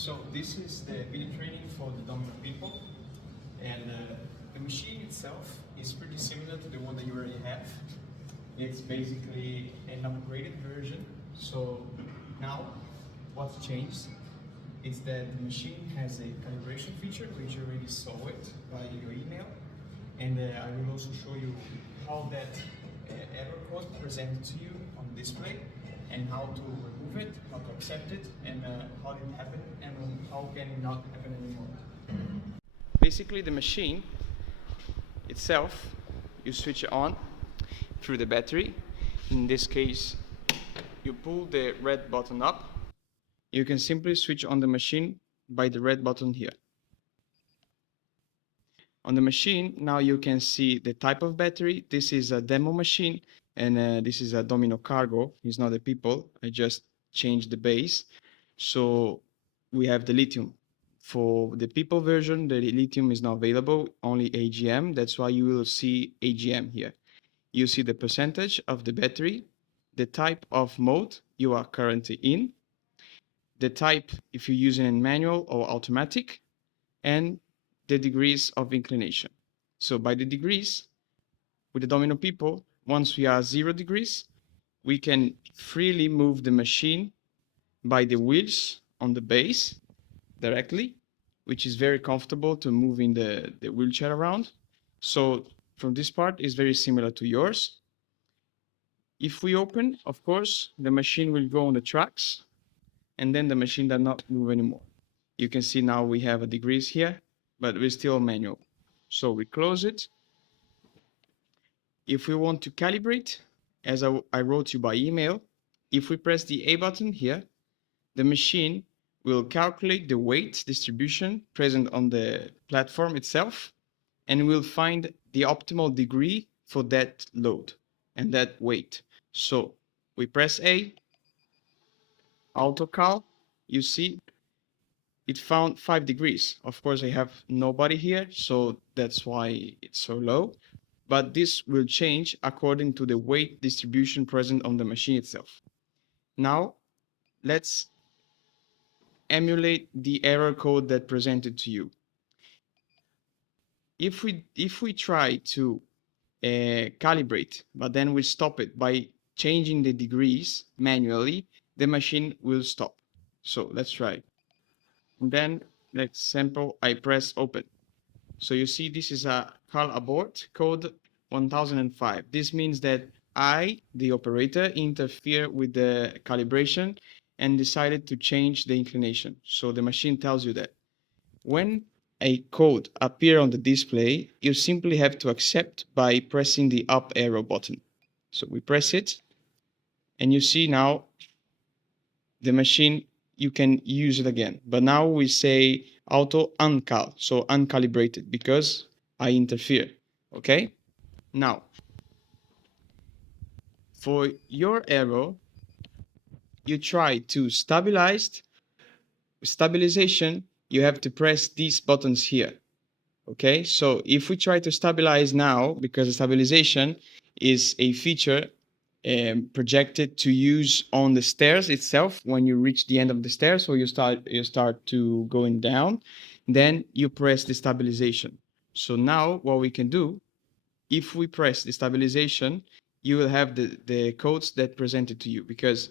So this is the video training for the Domino people, and the machine itself is pretty similar to the one that you already have. It's basically an upgraded version. So now what's changed is that the machine has a calibration feature, which you already saw it by your email, and I will also show you how that error code presented to you on display, and how to remove it, how to accept it, and how did it happen, and how can it not happen anymore. Basically, the machine itself, you switch it on through the battery. In this case, you pull the red button up. You can simply switch on the machine by the red button here. On the machine, now you can see the type of battery. This is a demo machine, and this is a Domino cargo. It's not the people. I just changed the base. So we have the lithium. For the people version, the lithium is not available, only AGM. That's why you will see AGM here. You see the percentage of the battery, the type of mode you are currently in, the type if you're using a manual or automatic, and the degrees of inclination. So by the degrees, with the Domino people, once we are 0 degrees, we can freely move the machine by the wheels on the base directly, which is very comfortable to moving the wheelchair around. So from this part is very similar to yours. If we open, of course, the machine will go on the tracks, and then the machine does not move anymore. You can see now we have a degrees here, but we're still manual. So we close it. If we want to calibrate, as I wrote you by email, if we press the A button here, the machine will calculate the weight distribution present on the platform itself, and will find the optimal degree for that load and that weight. So we press A, auto cal, you see it found 5 degrees. Of course, I have nobody here, so that's why it's so low. But this will change according to the weight distribution present on the machine itself. Now, let's emulate the error code that presented to you. If we try to calibrate, but then we stop it by changing the degrees manually, the machine will stop. So let's try. And then, let's sample, I press open. So you see this is a call abort code 1005. This means that I, the operator, interfere with the calibration and decided to change the inclination. So the machine tells you that. When a code appears on the display, you simply have to accept by pressing the up arrow button. So we press it, and you see now the machine, you can use it again. But now we say auto uncal, so uncalibrated, because I interfere. Okay? Now, for your arrow, you try to stabilize. Stabilization, you have to press these buttons here. Okay? So if we try to stabilize now, because stabilization is a feature projected to use on the stairs itself when you reach the end of the stairs, so you start to going down, then you press the stabilization. So now what we can do, if we press the stabilization, you will have the codes that presented to you, because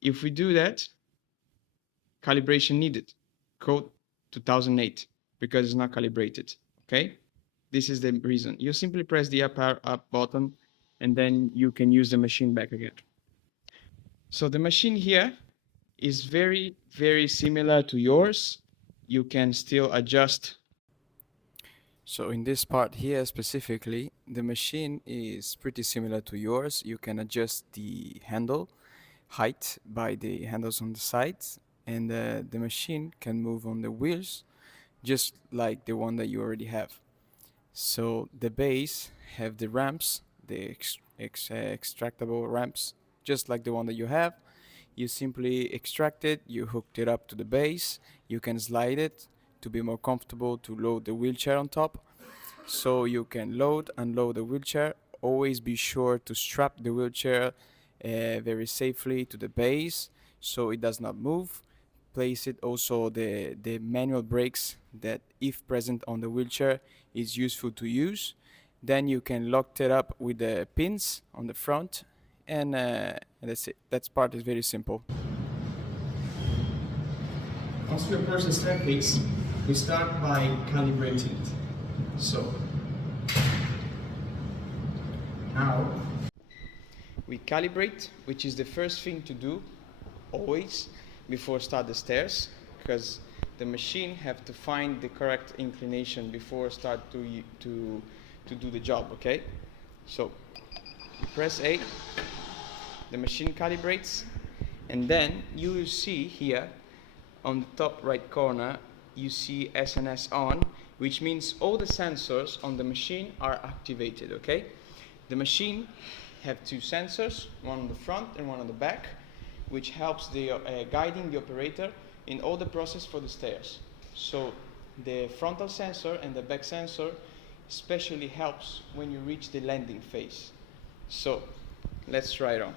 if we do that, calibration needed, code 2008, because it's not calibrated. Okay, this is the reason. You simply press the up button, and then you can use the machine back again. So the machine here is very, very similar to yours. You can still adjust. So in this part here specifically, the machine is pretty similar to yours. You can adjust the handle height by the handles on the sides, and the machine can move on the wheels just like the one that you already have. So the base have the ramps, the extractable ramps, just like the one that you have. You simply extract it, you hooked it up to the base, you can slide it to be more comfortable to load the wheelchair on top. So you can load, unload the wheelchair. Always be sure to strap the wheelchair very safely to the base so it does not move. place it also the manual brakes that, if present on the wheelchair, is useful to use. Then you can lock it up with the pins on the front, and that's it. That part is very simple. Once we approach the staircase, we start by calibrating it. So, now we calibrate, which is the first thing to do always before start the stairs, because the machine have to find the correct inclination before start to do the job, okay? So, press A, the machine calibrates, and then you will see here on the top right corner, you see SNS on, which means all the sensors on the machine are activated, okay? The machine have two sensors, one on the front and one on the back, which helps the guiding the operator in all the process for the stairs. So the frontal sensor and the back sensor especially helps when you reach the landing phase. So let's try it on.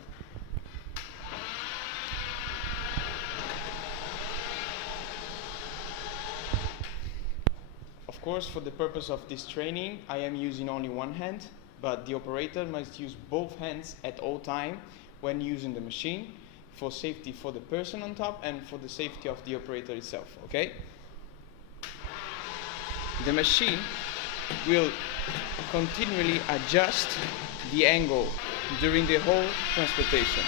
Of course, for the purpose of this training, I am using only one hand, but the operator must use both hands at all time when using the machine, for safety for the person on top and for the safety of the operator itself, okay? The machine will continually adjust the angle during the whole transportation.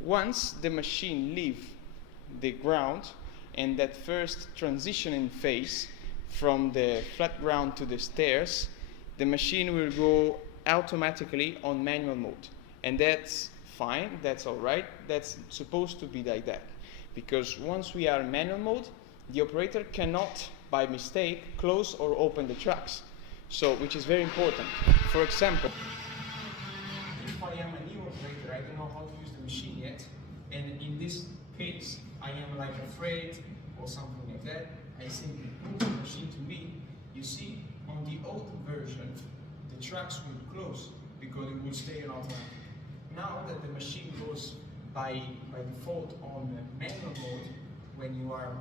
Once the machine leaves the ground, and that first transitioning phase from the flat ground to the stairs, the machine will go automatically on manual mode. And that's fine, that's all right, that's supposed to be like that. Because once we are in manual mode, the operator cannot, by mistake, close or open the tracks. So, which is very important. For example, if I am a new operator, I don't know how to use the machine yet, and in this case, I am like afraid or something like that, I simply move the machine to me. You see, on the old version, the tracks will close because it will stay on automatic. Now that the machine goes by default on manual mode, when you are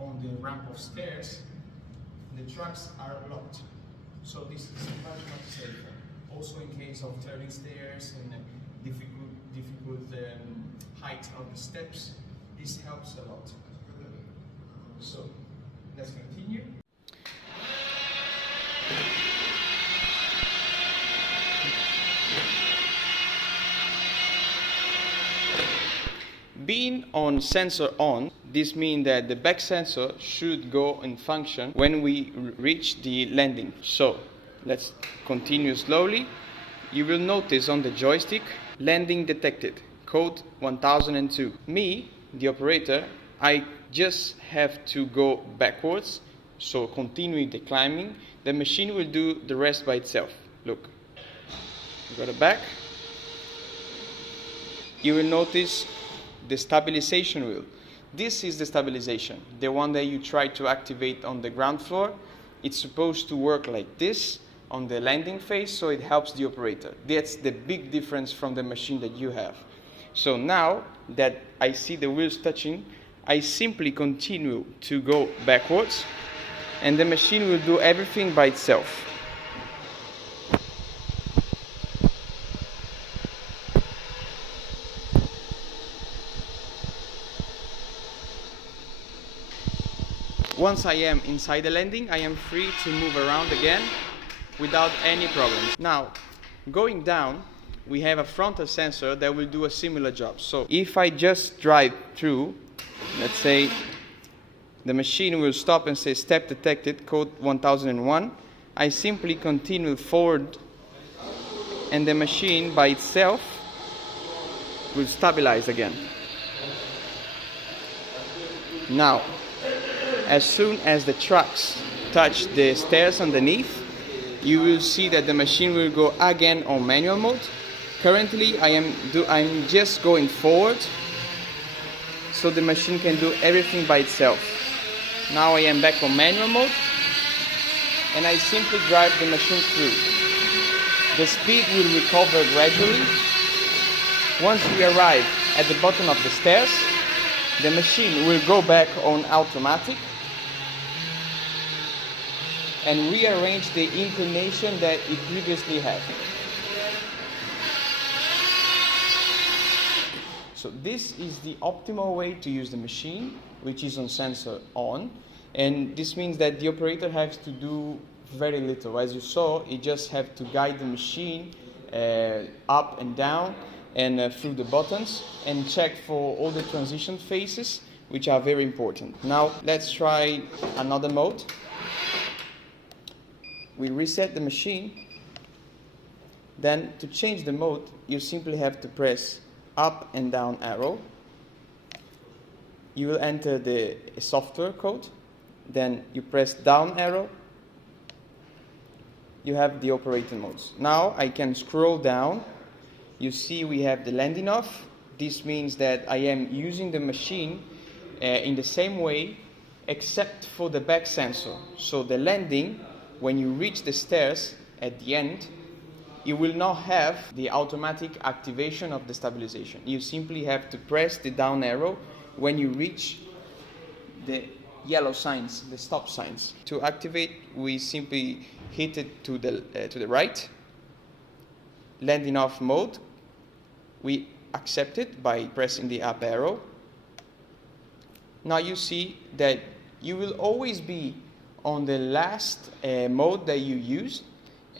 on the ramp of stairs, the tracks are locked. So this is much safer. Also in case of turning stairs and difficult height of the steps, this helps a lot. So, let's continue. Being on sensor on, this means that the back sensor should go in function when we reach the landing. So, let's continue slowly. You will notice on the joystick, landing detected, code 1002. Me, the operator, I just have to go backwards, so continue the climbing. The machine will do the rest by itself. Look, go to back. You will notice the stabilization wheel. This is the stabilization, the one that you try to activate on the ground floor. It's supposed to work like this on the landing phase, so it helps the operator. That's the big difference from the machine that you have. So now that I see the wheels touching, I simply continue to go backwards, and the machine will do everything by itself. Once I am inside the landing, I am free to move around again without any problems. Now, going down, we have a frontal sensor that will do a similar job. So if I just drive through, let's say the machine will stop and say step detected, code 1001. I simply continue forward, and the machine by itself will stabilize again. Now, as soon as the trucks touch the stairs underneath, you will see that the machine will go again on manual mode. Currently, I'm just going forward, so the machine can do everything by itself. Now I am back on manual mode, and I simply drive the machine through. The speed will recover gradually. Once we arrive at the bottom of the stairs, the machine will go back on automatic and rearrange the inclination that it previously had. So this is the optimal way to use the machine, which is on sensor on, and this means that the operator has to do very little. As you saw, he just has to guide the machine up and down and through the buttons and check for all the transition phases, which are very important. Now let's try another mode. We reset the machine. Then to change the mode, you simply have to press up and down arrow. You will enter the software code. Then you press down arrow. You have the operating modes. Now I can scroll down. You see we have the landing off. This means that I am using the machine in the same way except for the back sensor. So the landing, when you reach the stairs at the end, you will not have the automatic activation of the stabilization. You simply have to press the down arrow when you reach the yellow signs, the stop signs. To activate, we simply hit it to the right. Landing off mode, we accept it by pressing the up arrow. Now you see that you will always be on the last mode that you used,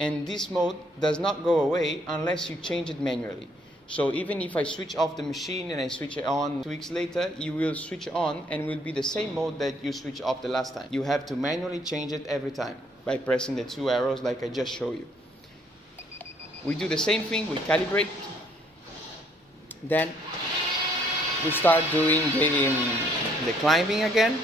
and this mode does not go away unless you change it manually. So even if I switch off the machine and I switch it on 2 weeks later, you will switch on and will be the same mode that you switched off the last time. You have to manually change it every time by pressing the 2 arrows like I just showed you. We do the same thing, we calibrate. Then we start doing the climbing again.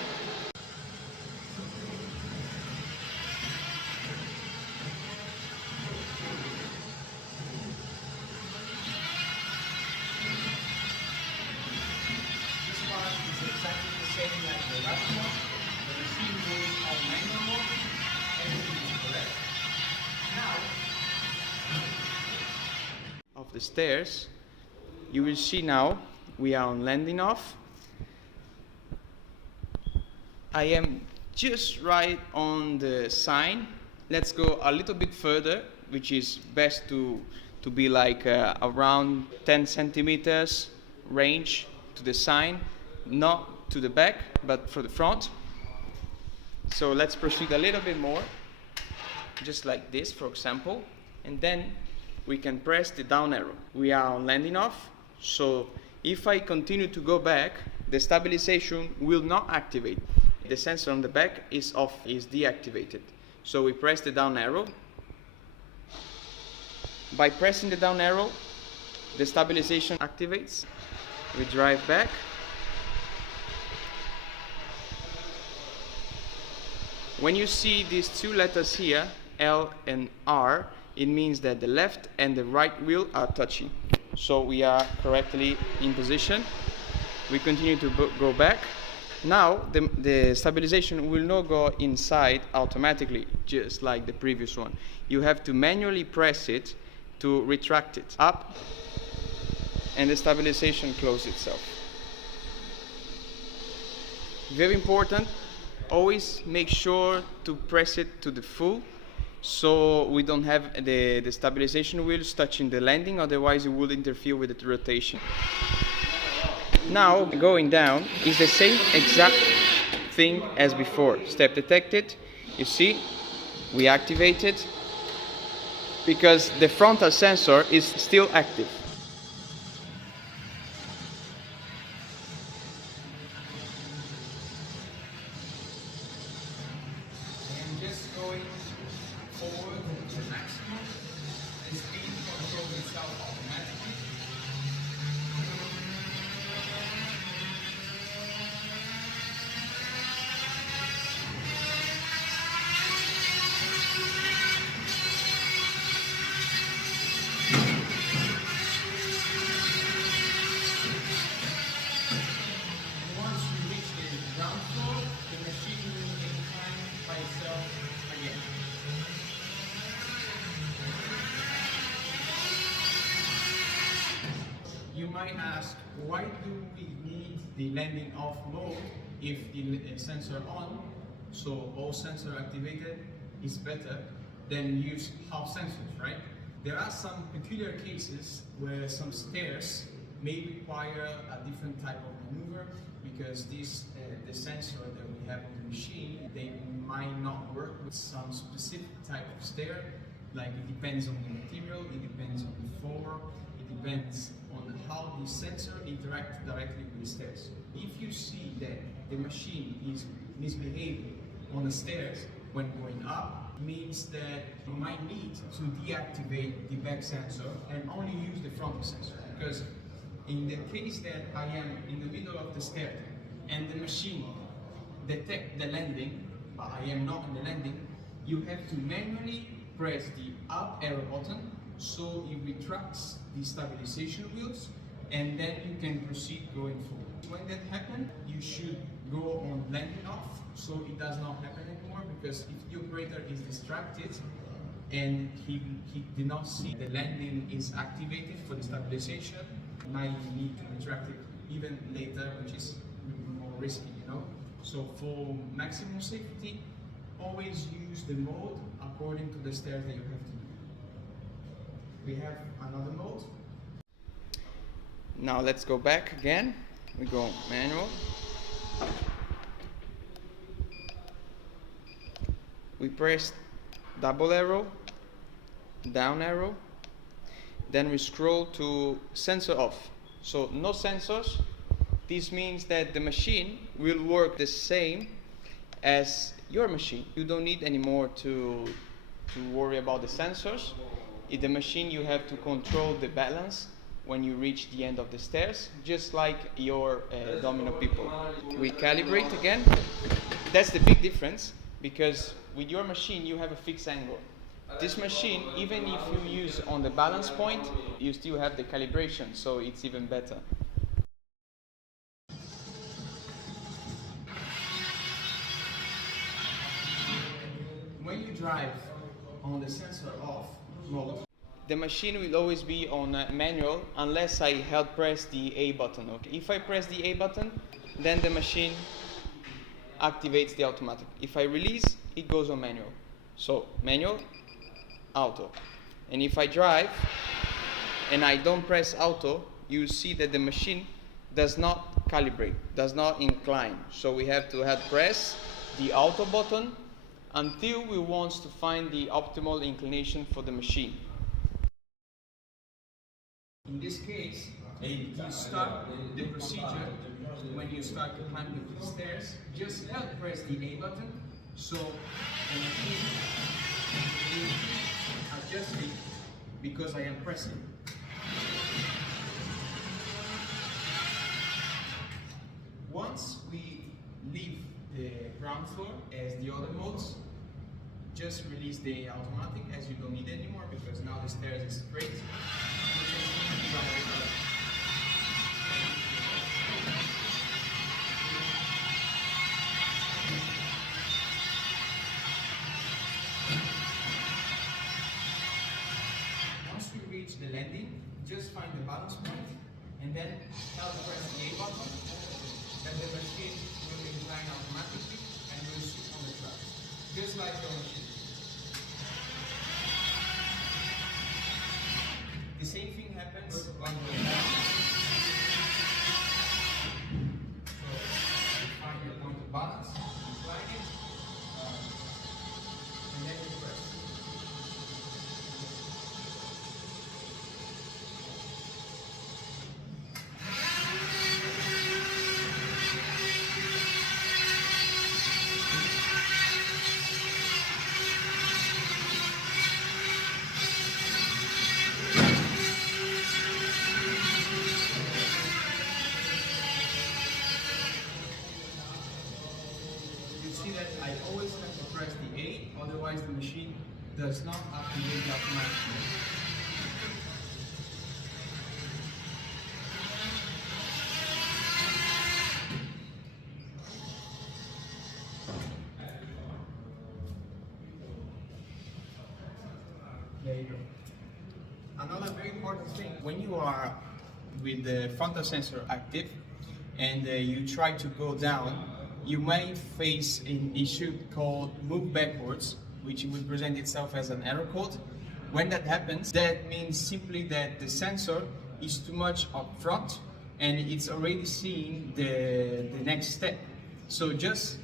Of the stairs, you will see now we are on landing off. I am just right on the sign. Let's go a little bit further, which is best to be like around 10 centimeters range to the sign, not to the back, but for the front. So let's proceed a little bit more, just like this, for example, and then we can press the down arrow. We are on landing off, so if I continue to go back, the stabilization will not activate. The sensor on the back is off, is deactivated. So we press the down arrow. By pressing the down arrow, the stabilization activates. We drive back. When you see these 2 letters here, L and R, it means that the left and the right wheel are touching. So we are correctly in position. We continue to go back. Now the stabilization will not go inside automatically, just like the previous one. You have to manually press it to retract it up, and the stabilization closes itself. Very important, always make sure to press it to the full, so we don't have the stabilization wheels touching the landing, otherwise it will interfere with the rotation. Now going down is the same exact thing as before. Step detected, you see, we activate it because the frontal sensor is still active. You might ask, why do we need the landing off mode if the sensor on, so all sensor activated is better than use half sensors, right? There are some peculiar cases where some stairs may require a different type of maneuver because the sensor that we have on the machine, they might not work with some specific type of stair. Like it depends on the material, it depends on the floor, it depends on how the sensor interacts directly with the stairs. If you see that the machine is misbehaving on the stairs when going up, means that you might need to deactivate the back sensor and only use the frontal sensor. Because in the case that I am in the middle of the stair and the machine detects the landing, but I am not in the landing, you have to manually press the up arrow button so it retracts the stabilization wheels and then you can proceed going forward. When that happens, you should go on landing off so it does not happen anymore, because if the operator is distracted and he did not see the landing is activated for the stabilization, might need to retract it even later, which is more risky, you know. So for maximum safety, always use the mode according to the stairs that you have to do. We have another mode. Now let's go back again. We go manual. We press double arrow, down arrow, then we scroll to sensor off. So no sensors. This means that the machine will work the same as your machine. You don't need anymore to worry about the sensors. In the machine you have to control the balance when you reach the end of the stairs, just like your Domino people. We calibrate again. That's the big difference, because with your machine you have a fixed angle. This machine, even if you use on the balance point, you still have the calibration, so it's even better. When you drive on the sensor off mode, the machine will always be on manual unless I held press the A button. Okay? If I press the A button, then the machine activates the automatic. If I release, it goes on manual. So manual, auto. And if I drive and I don't press auto, you see that the machine does not calibrate, does not incline. So we have to hard press the auto button until we want to find the optimal inclination for the machine. in this case, you start the procedure when you start to climb the stairs. Just held press the A button, so the machine will adjust it because I am pressing. Once we leave the ground floor as the other modes, just release the automatic as you don't need it anymore because now the stairs is straight. Once we reach the landing, just find the balance point and then held press the A button, and the machine will incline automatically and will sit on the tracks, just like your machine. The same thing happens on the down. So you find your point of balance, incline it, and then you press. You see that I always have to press the A, otherwise the machine does not activate the automatic mode. There you go. Another very important thing, when you are with the frontal sensor active and you try to go down, you might face an issue called move backwards, which will present itself as an error code. When that happens, that means simply that the sensor is too much up front and it's already seeing the next step. So just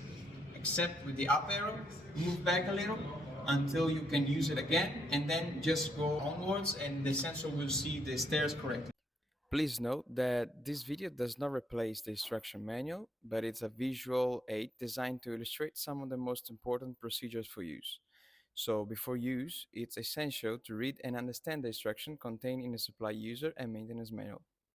accept with the up arrow, move back a little until you can use it again, and then just go onwards and the sensor will see the stairs correctly. Please note that this video does not replace the instruction manual, but it's a visual aid designed to illustrate some of the most important procedures for use. So before use, it's essential to read and understand the instruction contained in the supply user and maintenance manual.